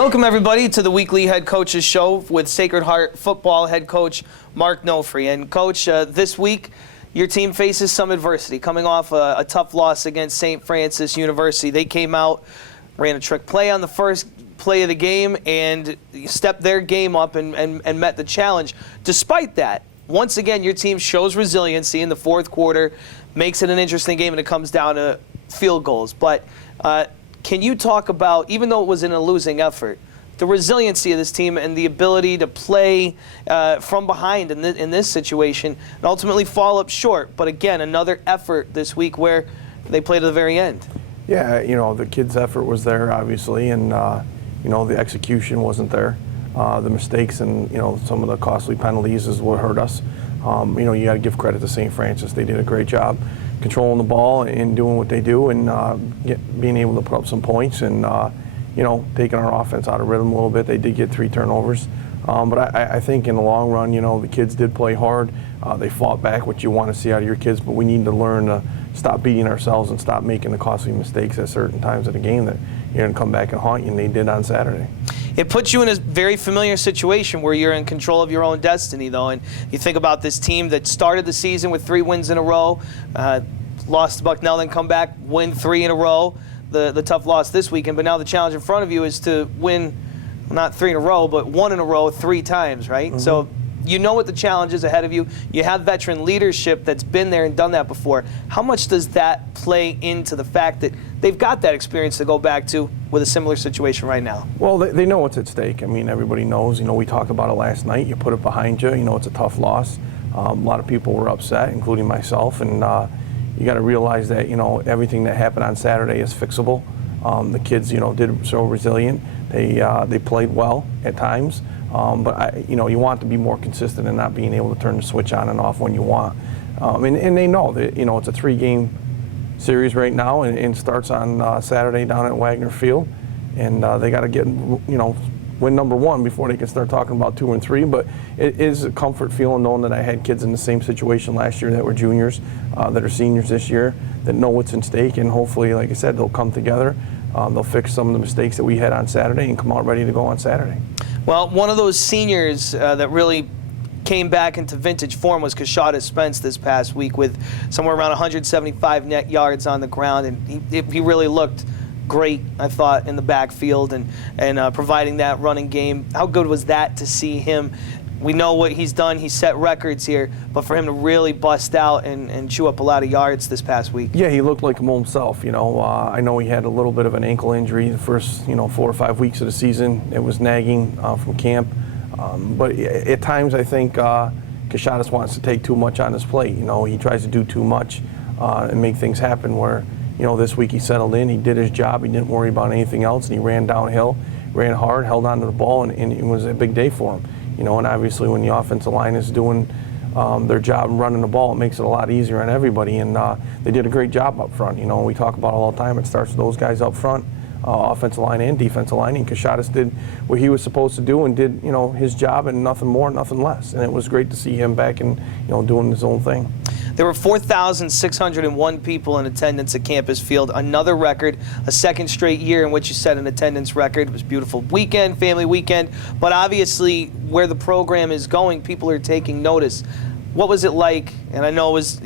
Welcome, everybody, to the weekly head coaches show with Sacred Heart football head coach Mark Nofri. And, Coach, this week your team faces some adversity, coming off a tough loss against St. Francis University. They came out, ran a trick play on the first play of the game, and stepped their game up and met the challenge. Despite that, once again, your team shows resiliency in the fourth quarter, makes it an interesting game, and it comes down to field goals. But can you talk about, even though it was in a losing effort, the resiliency of this team and the ability to play from behind in this situation and ultimately fall up short? But again, another effort this week where they played to the very end. Yeah, the kids' effort was there, obviously, and the execution wasn't there. The mistakes and some of the costly penalties is what hurt us. You got to give credit to St. Francis. They did a great job controlling the ball and doing what they do, and being able to put up some points and taking our offense out of rhythm a little bit. They did get 3 turnovers, but I think in the long run, the kids did play hard. They fought back, what you want to see out of your kids, but we need to learn to stop beating ourselves and stop making the costly mistakes at certain times of the game that you're going to come back and haunt you, and they did on Saturday. It puts you in a very familiar situation where you're in control of your own destiny, though. And you think about this team that started the season with 3 wins in a row, lost to Bucknell, then come back, win 3 in a row, the tough loss this weekend. But now the challenge in front of you is to win, not 3 in a row, but 1 in a row 3 times, right? Mm-hmm. So you know what the challenge is ahead of you. You have veteran leadership that's been there and done that before. How much does that play into the fact that they've got that experience to go back to with a similar situation right now? Well, they know what's at stake. I mean, everybody knows. We talked about it last night. You put it behind you. It's a tough loss. A lot of people were upset, including myself. And you got to realize that, everything that happened on Saturday is fixable. The kids, did so resilient. They played well at times. But you want to be more consistent and not being able to turn the switch on and off when you want. And they know that, it's a 3-game series right now, and starts on Saturday down at Wagner Field. And they got to get, win number 1 before they can start talking about 2 and 3. But it is a comfort feeling knowing that I had kids in the same situation last year that were juniors, that are seniors this year, that know what's in stake. And hopefully, like I said, they'll come together. They'll fix some of the mistakes that we had on Saturday and come out ready to go on Saturday. Well, one of those seniors that really came back into vintage form was Kashada Spence this past week with somewhere around 175 net yards on the ground, and he really looked great, I thought, in the backfield and providing that running game. How good was that to see him? We know what he's done. He set records here, but for him to really bust out and chew up a lot of yards this past week. Yeah, he looked like him himself. I know he had a little bit of an ankle injury the first 4 or 5 weeks of the season. It was nagging from camp. But at times I think Kashada wants to take too much on his plate. He tries to do too much and make things happen where, this week he settled in, he did his job, he didn't worry about anything else, and he ran downhill, ran hard, held onto the ball, and it was a big day for him. And obviously when the offensive line is doing their job and running the ball, it makes it a lot easier on everybody. And they did a great job up front. We talk about it all the time. It starts with those guys up front, offensive line and defensive line. And Kashada did what he was supposed to do and did, his job and nothing more, nothing less. And it was great to see him back and, doing his own thing. There were 4,601 people in attendance at Campus Field, another record, a second straight year in which you set an attendance record. It was a beautiful weekend, family weekend, but obviously where the program is going, people are taking notice. What was it like? And I know it was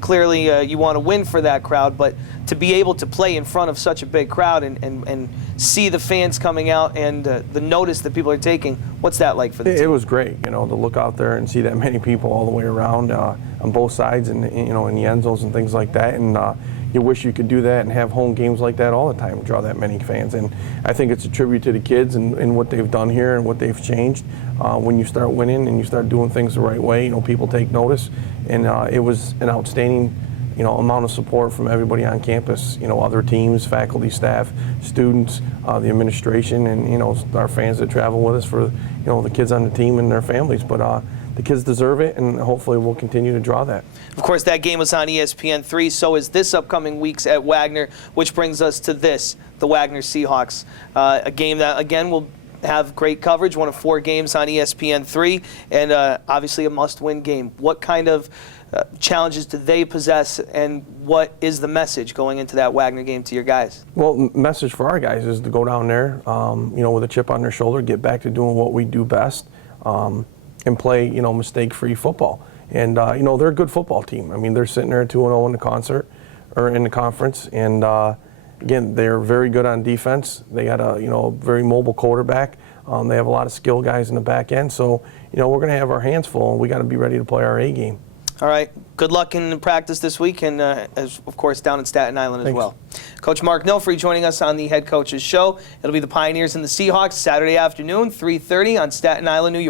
clearly you want to win for that crowd, but to be able to play in front of such a big crowd and see the fans coming out and the notice that people are taking, what's that like for the team? It was great, to look out there and see that many people all the way around on both sides and, in the end zones and things like that. And you wish you could do that and have home games like that all the time, draw that many fans. And I think it's a tribute to the kids and what they've done here and what they've changed. When you start winning and you start doing things the right way, people take notice. And it was an outstanding amount of support from everybody on campus, other teams, faculty, staff, students, the administration, and, our fans that travel with us for, the kids on the team and their families. But the kids deserve it, and hopefully we'll continue to draw that. Of course, that game was on ESPN3, so is this upcoming week's at Wagner, which brings us to this, the Wagner Seahawks. A game that, again, will have great coverage, one of 4 games on ESPN3, and obviously a must-win game. What kind of challenges do they possess, and what is the message going into that Wagner game to your guys? Well, message for our guys is to go down there, with a chip on their shoulder, get back to doing what we do best, and play, mistake-free football. And they're a good football team. I mean, they're sitting there at 2-0 in the conference, and again, they're very good on defense. They got a very mobile quarterback. They have a lot of skill guys in the back end. So we're going to have our hands full, and we got to be ready to play our A game. All right. Good luck in practice this week, and as of course down in Staten Island as Thanks. well. Coach Mark Nofri joining us on the Head Coach's Show. It'll be the Pioneers and the Seahawks Saturday afternoon, 3:30 on Staten Island, New York.